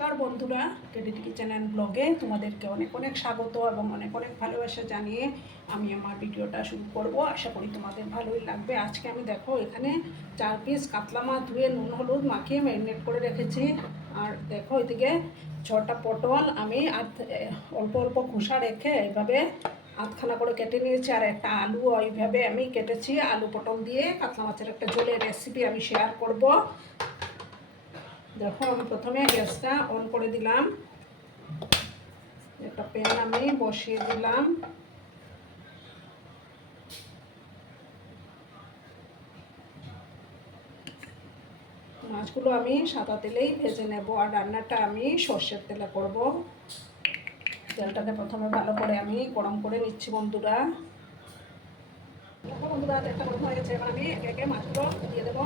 নমস্কার বন্ধুরা, কেডিটি kitchen and ব্লগে তোমাদেরকে অনেক অনেক স্বাগত এবং অনেক অনেক ভালোবাসা জানিয়ে আমি আমার ভিডিওটা শুরু করব। আশা করি তোমাদের ভালোই লাগবে। আজকে আমি দেখো এখানে 4 পিস কাতলা মাছ ধুয়ে নুন হলুদ মাখিয়ে ম্যারিনেট করে রেখেছি। আর দেখো এদিকে 6টা পটল আমি অল্প অল্প খোসা রেখে এইভাবে আধখানা করে কেটে নিয়েছি। আর একটা আলু ওইভাবে আমি কেটেছি। আলু পটল দিয়ে কাতলা মাছের একটা ঝোলের রেসিপি আমি শেয়ার করব। দেখো আমি প্রথমে গ্যাসটা অন করে দিলাম, একটা প্যান আমি বসিয়ে দিলাম। মাছগুলো আমি সাদা তেলেই ভেজে নেব আর রান্নাটা আমি সর্ষের তেলে করব। তেলটাকে প্রথমে ভালো করে আমি গরম করে নিচ্ছি বন্ধুরা। দেখো বন্ধুরা, তেলটা গরম হয়ে গেছে। এবার আমি একে একে মাছগুলো দিয়ে দেবো।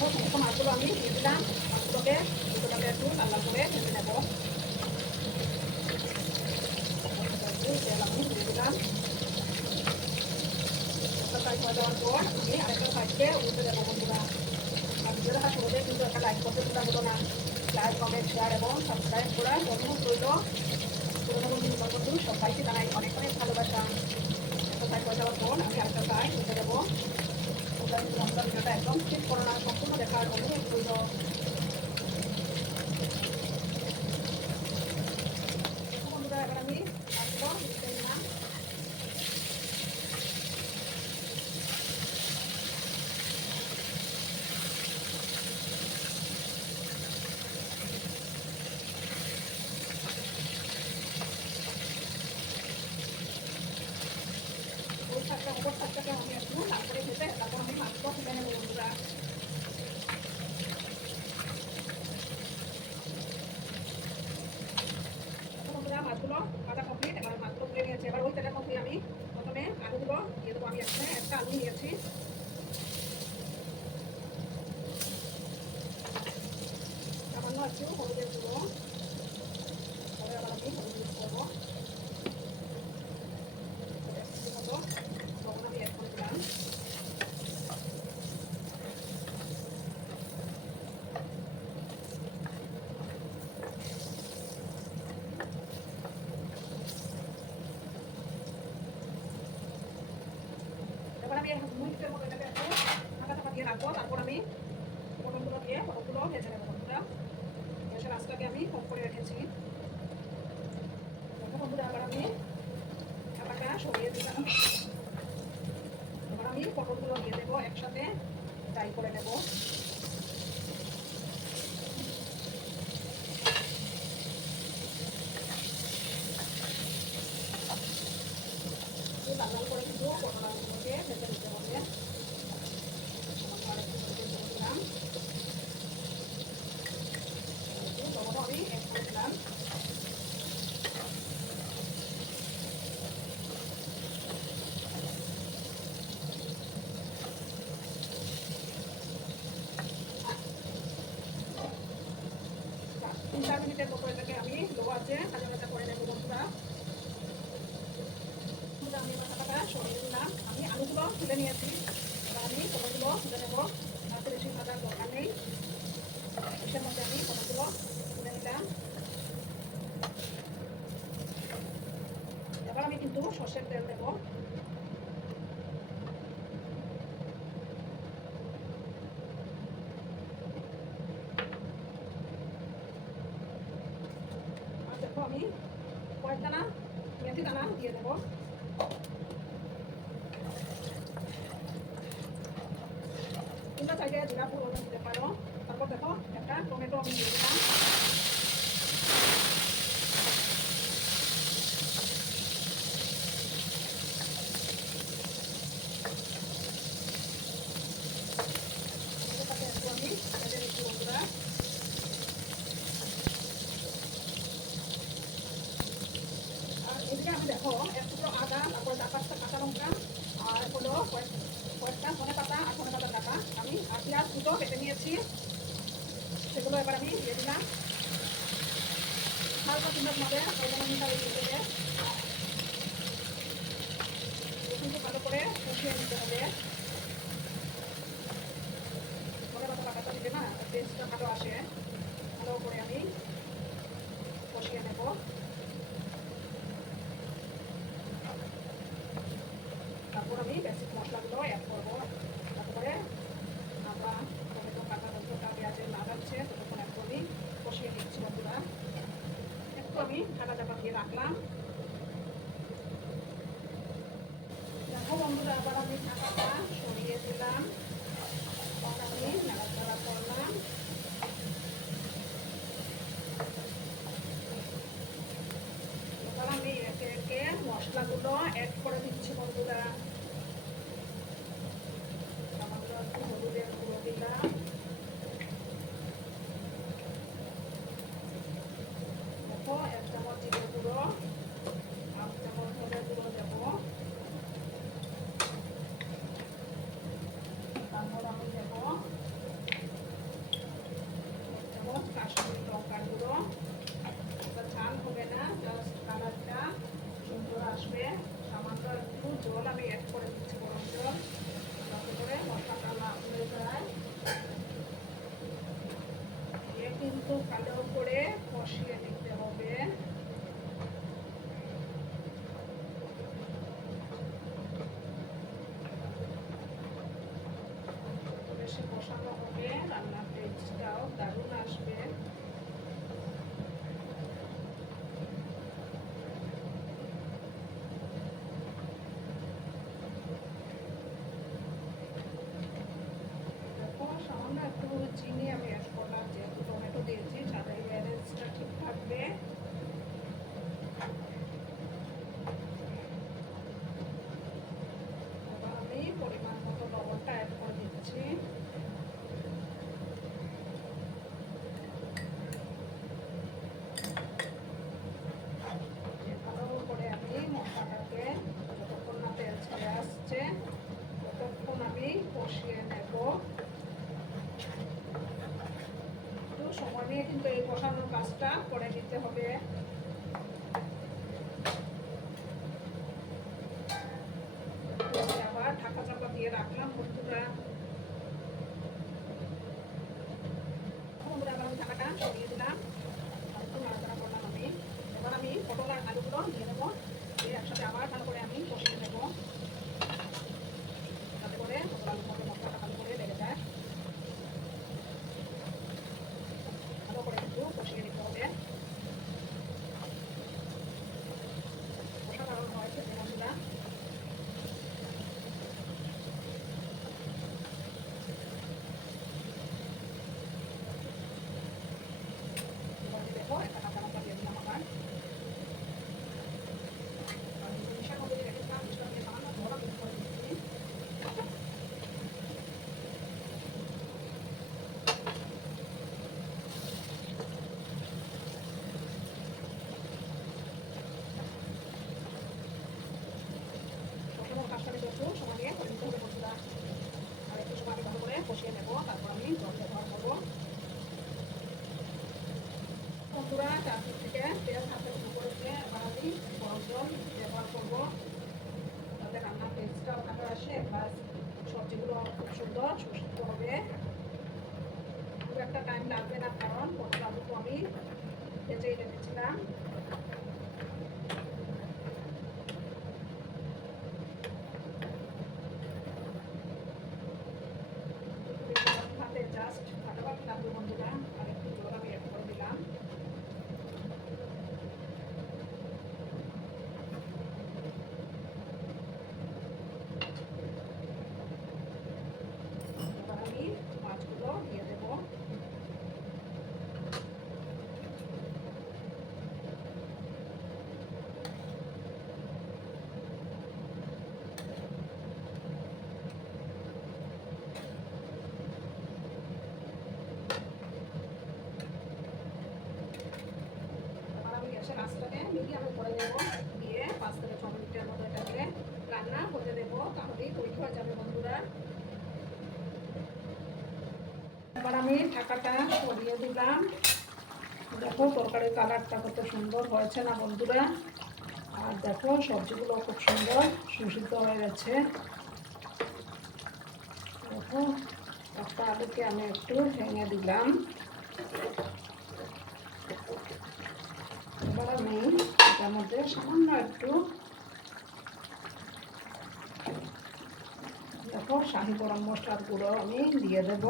সমস্ত মাছগুলো আমি দিয়ে দিলাম। মাছগুলোকে দুটোটাকে একটু লাল লাল করে ভেজে নেব। তেল আমি দিয়ে দিলাম। একটা সাইড হয়ে যাওয়ার পর আমি আরেকটা সাইডকে উল্টে দেবো বন্ধুরা। আর ভিডিও দেখার শুরুতে কিন্তু একটা লাইক করতে ভুলা হলো না। লাইক, কমেন্ট, শেয়ার এবং সাবস্ক্রাইব করা অনুরোধ রইল। পুরোনো বন্ধু বন্ধু সবাইকে জানাই অনেক অনেক ভালোবাসা। একটা সাইড হয়ে যাওয়ার পর আমি আরেকটা সাইড উল্টে দেবো। ওটা কিন্তু আমরা ভিডিওটা একদম স্কিপ করো না, সম্পূর্ণ দেখার অনুরোধ রইল। বন্ধুরা, এবার আমি মাছগুলো উল্টে দিলাম। ওই শাকটা উপর শাকটাকে আমি একটু লাল করে ভেজে তারপর আমি মাছগুলো তুলে নেবো বন্ধুরা। বন্ধুরা, মাছগুলো কাটা কমপ্লিট। এবার মাছগুলো তুলে নিয়েছি। এবার ওই তেলের মধ্যে আমি প্রথমে আলুগুলো দিয়ে দেবো। আমি এখানে একটা আলু নিয়েছি। সামান্য একটু হলুদের গুঁড়ো, পরে আবার আমি হলুদ ইউজ করবো। মতো লবণ আমি অ্যাড করে দিলাম। এবার আমি 2 মিনিটের মতো এটাকে একটু ঢাকা চাপা দিয়ে রাখবো। তারপর আমি পটলগুলো দিয়ে পটলগুলো ভেজে নেবো বন্ধুরা। গ্যাসের আঁচটাকে আমি কম করে রেখেছি। দেখো বন্ধুরা, আবার আমি ঢাকাটা সরিয়ে দিলাম। এবার আমি পটলগুলো দিয়ে দেবো, একসাথে ফ্রাই করে নেবো। লাল লাল করে কিন্তু পটল আলুগুলোকে ভেজে নিতে হবে। দিলাম লবণও আমি অ্যাড করে দিলাম। তিন 4 মিনিটের মতো এটাকে আমি লো আঁচে ভাজা ভাজা করে নেবো বন্ধুরা। আমি মশলাটা সরিয়ে দিলাম। আমি আলুগুলো তুলে নিয়েছি। এবার আমি পটলগুলো তুলে নেবো। আর বেশি ভাজার দরকার নেই। এর মধ্যে আমি পটলগুলো তুলে নিলাম। এবার আমি কিন্তু সর্ষের তেল দেবো। আর দেখো আমি কয়েক দানা মেথি দানা দিয়ে দেবো। তোমরা চাইলে জিরা ফোড়ন দিতে পারো। তারপর দেখো একটা টমেটো আমি দিয়ে দিলাম। আমি ভেজে নিচ্ছি বন্ধুরা। আর এদিকে আমি দেখো এক টুকরো আদা, তারপর 4-5টা কাঁচা লঙ্কা আর হলো কয়েকটা ধনে পাতা আর ধনে পাতার ডাটা আমি আর পেঁয়াজ দুটো কেটে নিয়েছি। সেগুলো এবার আমি দিয়ে দিলাম। হালকা সুন্দর ভাবে কিন্তু কষিয়ে নিতে হবে। ধনে পাতা বাটাটা দিলে না টেস্টটা ভালো আসে। ভালো করে আমি কষিয়ে নেব। তারপর আমি বেসিক মশলাগুলো অ্যাড করবো। তারপরে আদা, টমেটো, কাঁচা লঙ্কা, পেঁয়াজের লাগাচ্ছে ততক্ষণ একটু আমি কষিয়ে নিচ্ছি বন্ধুরা। একটু আমি ঢাকা চাপা দিয়ে রাখলাম। দেখো বন্ধুরা, আবার আমি ঢাকাটা সরিয়ে দিলাম। আমি নাড়াচাড়া করলাম। এবার আমি একে একে মশলাগুলো অ্যাড করে দিচ্ছি বন্ধুরা। সামান্য একটু হলুদের গুঁড়ো দিলাম, দেখো 1 চামচ জিরে গুঁড়ো, 1 চামচ ধনের গুঁড়ো দেবো। তারপর আমি দেবো 1 চামচ কাশ্মীরি লঙ্কার গুঁড়ো। এটা ঝাল হবে না, জাস্ট কালারটা সুন্দর আসবে। সামান্য একটু জল আমি অ্যাড করে দিচ্ছি, গরম জল, যাতে করে মশলাটা না পুড়ে যায়। দিয়ে কিন্তু ভালো করে কষিয়ে নিতে হবে। বেশি কষানো হবে, রান্নার টেস্টটাও দারুণ আসবে। দেখো সামান্য একটু চিনি আমি অ্যাড করলাম, যেহেতু টমেটো দিয়েছি সাথে ব্যালেন্সটা ঠিক থাকবে। এবার আমি পরিমাণ মতো লবণটা অ্যাড করে দিচ্ছি। ভালো করে আমি মশলাটাকে যতক্ষণ না তেল ছেড়ে আসছে ততক্ষণ আমি কষিয়ে নেব। একটু সময় নিয়ে কিন্তু এই কষানোর কাজটা করে নিতে হবে। আবার ঢাকা চাপা দিয়ে রাখলাম বন্ধুরা। আবার আমি ঢাকাটা সরিয়ে দিলাম, একটু নাড়াচাড়া করলাম আমি। এবার আমি পটল আর আলুগুলো দিয়ে দেবো, দিয়ে একসাথে আবার ভালো করে আমি কষিয়ে নেব, যাতে করে পটল আলুর মধ্যে মশলাটা ভালো করে লেগে যায়। ভালো করে একটু কষিয়ে নিতে হবে। অসাধারণ হয় খেতে বন্ধুরা। এবার দেখো একটা কাঁচা লঙ্কা দিয়ে দিলাম আবার। আমি মিশার মধ্যে রেখেছিলাম, মিশার দিয়ে সামান্য ধরা মিক্স করে দিচ্ছি। সবসময় কাজটা একটু সময় নিয়ে করে নিতে হবে বন্ধুরা। আর একটু সময় আমি ভালো করে কষিয়ে নেবো, তারপর আমি জল ব্যবহার করবো। বন্ধুরা চারদিক থেকে তেল ছাড়তে শুরু করেছে, এবার আমি গরম জল ব্যবহার করবো, যাতে রান্নার টেস্টটাও ভালো আসে, প্লাস সবজিগুলো খুব সুন্দর সুসিদ্ধ হবে। খুব একটা টাইম লাগবে না, কারণ পটল আলুটা আমি ভেজেই রেখেছিলাম। হাতে জাস্ট ফাটাফাটি লাগবে বন্ধুরা। আর একটু জল আমি অ্যাড করে দিলাম। এবার আমি মাছগুলো দিয়ে দেবো। গ্যাসের আঁচটাকে মিডিয়ামে করে দেবো, দিয়ে 5 থেকে 6 মিনিটের মতো এটাকে রান্না হতে দেবো, তাহলেই তৈরি হয়ে যাবে বন্ধুরা। এবার আমি ঢাকাটা সরিয়ে দিলাম। দেখো তরকারির কালারটা কত সুন্দর হয়েছে না বন্ধুরা। আর দেখো সবজিগুলো খুব সুন্দর সুসিদ্ধ হয়ে গেছে। দেখো একটা আলুকে আমি একটু ভেঙে দিলাম। এবার আমি এটার মধ্যে সামান্য একটু দেখো শাহি গরম মশলার গুঁড়ো আমি দিয়ে দেব।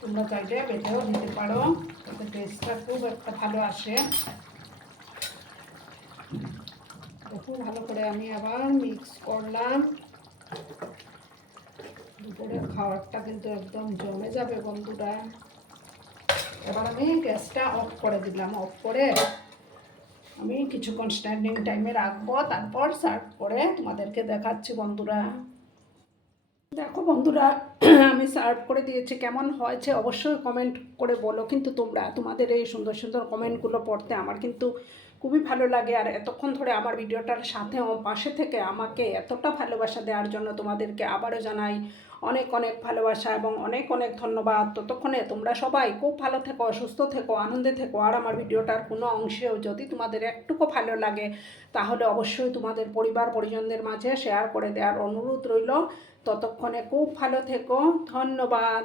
তোমরা চাইলে বেটেও দিতে পারো, তাতে টেস্টটা খুব একটা ভালো আসে। দেখো ভালো করে আমি আবার মিক্স করলাম। দুপুরের খাবারটা কিন্তু একদম জমে যাবে বন্ধুরা। এবার আমি গ্যাসটা অফ করে দিলাম। অফ করে আমি কিছুক্ষণ স্ট্যান্ডিং টাইমে রাখবো, তারপর সার্ভ করে তোমাদেরকে দেখাচ্ছি বন্ধুরা। দেখো বন্ধুরা, আমি সার্ভ করে দিয়েছি। কেমন হয়েছে অবশ্যই কমেন্ট করে বলো। কিন্তু তোমরা তোমাদের এই সুন্দর সুন্দর কমেন্টগুলো পড়তে আমার কিন্তু খুবই ভালো লাগে। আর এতক্ষণ ধরে আমার ভিডিওটার সাথে পাশে থেকে আমাকে এতটা ভালোবাসা দেওয়ার জন্য তোমাদেরকে আবারও জানাই অনেক অনেক ভালোবাসা এবং অনেক অনেক ধন্যবাদ। ততক্ষণে তোমরা সবাই খুব ভালো থেকো, সুস্থ থেকো, আনন্দে থেকো। আর আমার ভিডিওটার কোনো অংশেও যদি তোমাদের একটুকু ভালো লাগে তাহলে অবশ্যই তোমাদের পরিবার পরিজনদের মাঝে শেয়ার করে দেওয়ার অনুরোধ রইল। ততক্ষণে খুব ভালো থেকো। ধন্যবাদ।